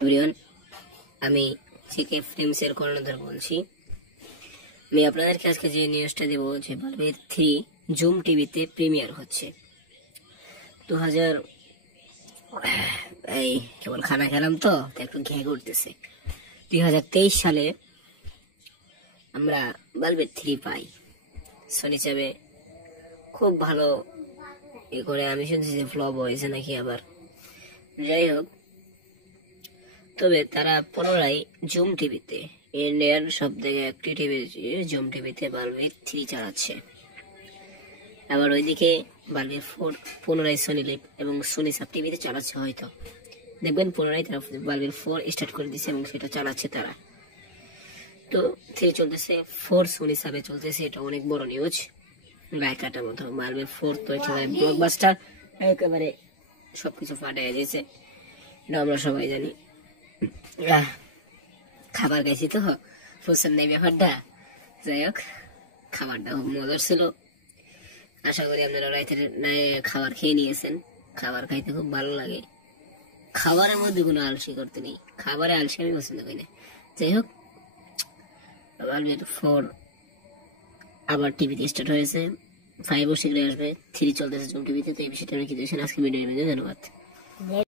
Everyone, আমি GK ফিল্মসের কর্ণধার বলছি। আমি আপনাদেরকে আজকে যে নিউজটা দেবো যে বালবের 3 জুম টিভিতে প্রিমিয়ার হচ্ছে। 2000 এই কেবল খানা খেলাম তো একটু ঘেঁ করতেছে। 2023 সালে আমরা বালবের 3 পাই। সোনি চাবে খুব ভালো করে, আমি শুনছি যে ফ্লপ হয়েছে নাকি আবার, যাই হোক। তবে তারা পুনরায় জুম টিভিতে, ইন্ডিয়ার সব থেকে একটি টিভি জুম টিভিতে বালবের 3 চালাচ্ছে। আবার ওইদিকে বালবের 4 পুনরায় সোনি লিভ এবং সোনি সাব টিভিতে চালাচ্ছে। হয়তো দেখবেন পুনরায় তারা বালবের 4 স্টার্ট করে দিচ্ছে এবং সেটা চালাচ্ছে তারা। তো 3 চলতেছে, 4 সোনি সাবে চলতেছে। এটা অনেক বড় নিউজ। গায়ে কাটার মতো বালবের 4 তো একেবারে ব্লকবাস্টার, একেবারে সবকিছু ফাটে গেছে, এটা আমরা সবাই জানি। খাবার খাইছি তো পছন্দ নেই ব্যাপারটা। যাই হোক, খাবারটা খুব মজার ছিল। আশা করি আপনারা রাতের খাবার খেয়ে নিয়েছেন। খাবার খাইতে খুব ভালো লাগে। খাবারের মধ্যে কোনো আলসি করতে নেই, খাবারে আলসি আমি পছন্দ করি না। যাই হোক, বালবের 4 আবার টিভিতে স্টার্ট হয়েছে। 5 শীঘ্রই আসবে। 3 চলতেছে জুম টিভিতে। তো এই বিষয়টা আমি কি দিয়েছেন আজকে ভিডিও। ধন্যবাদ।